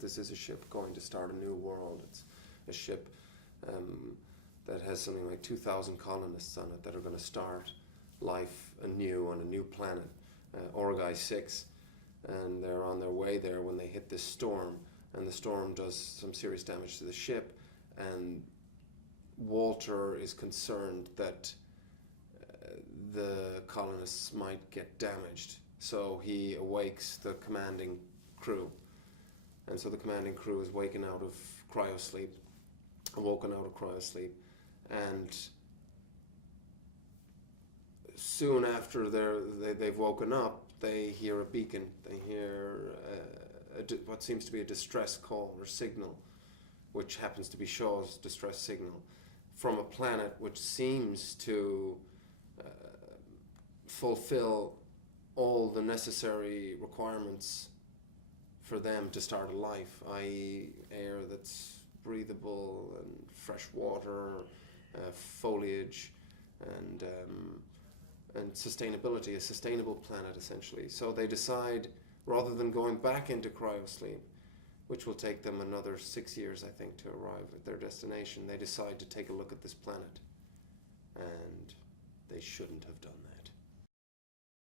This is a ship going to start a new world. It's a ship that has something like 2,000 colonists on it that are going to start life anew on a new planet, Orgai 6. And they're on their way there when they hit this storm, and the storm does some serious damage to the ship, and Walter is concerned that the colonists might get damaged. So he awakes the commanding crew. And so the commanding crew is woken out of cryosleep, and soon after they've woken up, they hear a beacon. They hear what seems to be a distress call or signal, which happens to be Shaw's distress signal, from a planet which seems to fulfill all the necessary requirements for them to start a life, i.e. air that's breathable and fresh water, foliage, and sustainability, a sustainable planet essentially. So they decide, rather than going back into cryosleep, which will take them another 6 years, I think, to arrive at their destination, they decide to take a look at this planet. And they shouldn't have done that.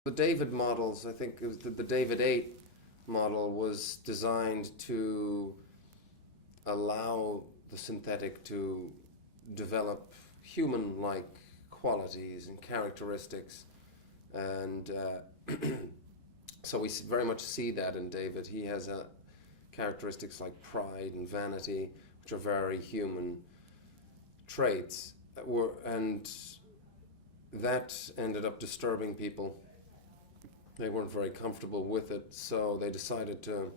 The David models, I think it was the David 8 model, was designed to allow the synthetic to develop human-like qualities and characteristics, and so we very much see that in David. He has characteristics like pride and vanity, which are very human traits, and that ended up disturbing people. They weren't very comfortable with it, so they decided to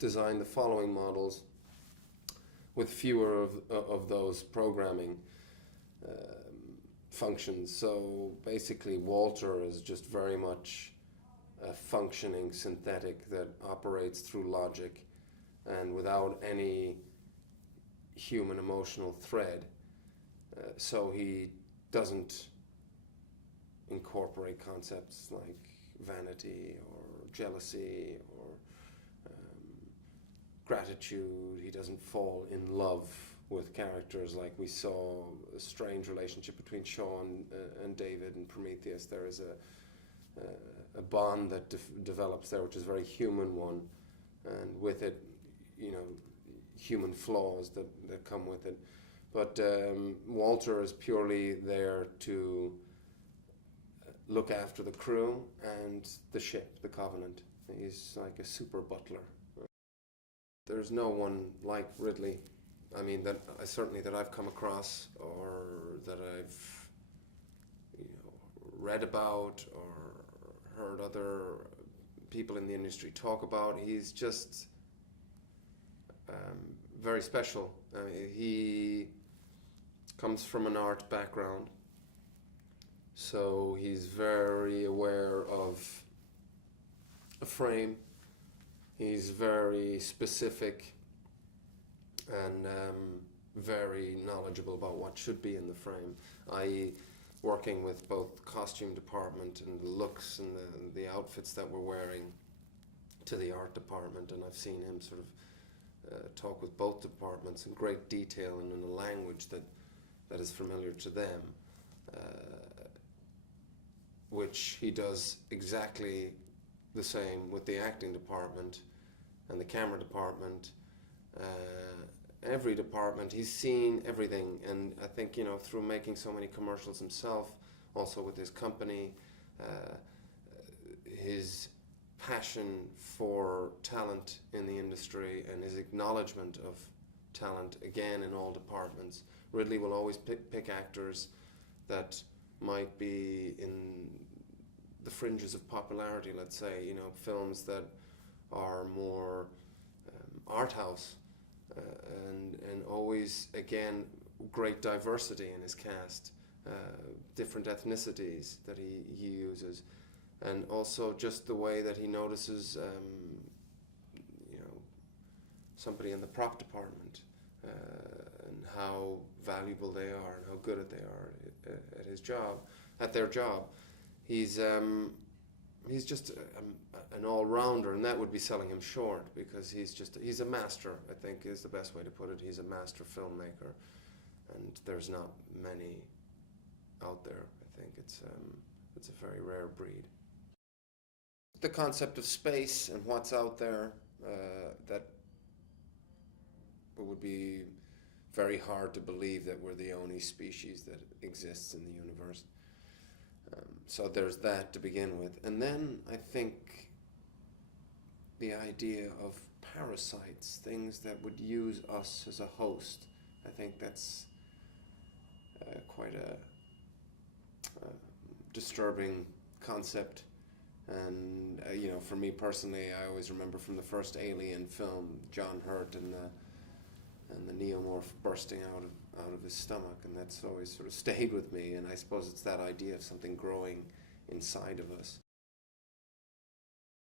design the following models with fewer of those programming functions. So basically Walter is just very much a functioning synthetic that operates through logic and without any human emotional thread. So he doesn't incorporate concepts like vanity or jealousy or gratitude. He doesn't fall in love with characters like we saw a strange relationship between Shaw and David in Prometheus. There is a bond that develops there, which is a very human one, and with it, human flaws that come with it. But Walter is purely there to look after the crew and the ship, the Covenant. He's like a super butler. There's no one like Ridley. I mean, that I've come across or that I've read about or heard other people in the industry talk about. He's just very special. He comes from an art background, so he's very aware of a frame. He's very specific and very knowledgeable about what should be in the frame, i.e. working with both the costume department and the looks and the outfits that we're wearing to the art department. And I've seen him sort of talk with both departments in great detail and in a language that is familiar to them, which he does exactly the same with the acting department and the camera department. Every department, he's seen everything, and I think through making so many commercials himself, also with his company, his passion for talent in the industry and his acknowledgement of talent, again, in all departments. Ridley will always pick actors that might be in the fringes of popularity, let's say, films that are more art house, and always, again, great diversity in his cast, different ethnicities that he uses, and also just the way that he notices somebody in the prop department and how valuable they are and how good they are at their job. He's he's just an all-rounder, and that would be selling him short, because he's a master, I think is the best way to put it. He's a master filmmaker, and there's not many out there. I think it's a very rare breed. The concept of space and what's out there, that it would be very hard to believe that we're the only species that exists in the universe. So there's that to begin with. And then I think the idea of parasites, things that would use us as a host, I think that's quite a disturbing concept. And for me personally, I always remember from the first Alien film, John Hurt and the neomorph bursting out of his stomach, and that's always sort of stayed with me. And I suppose it's that idea of something growing inside of us.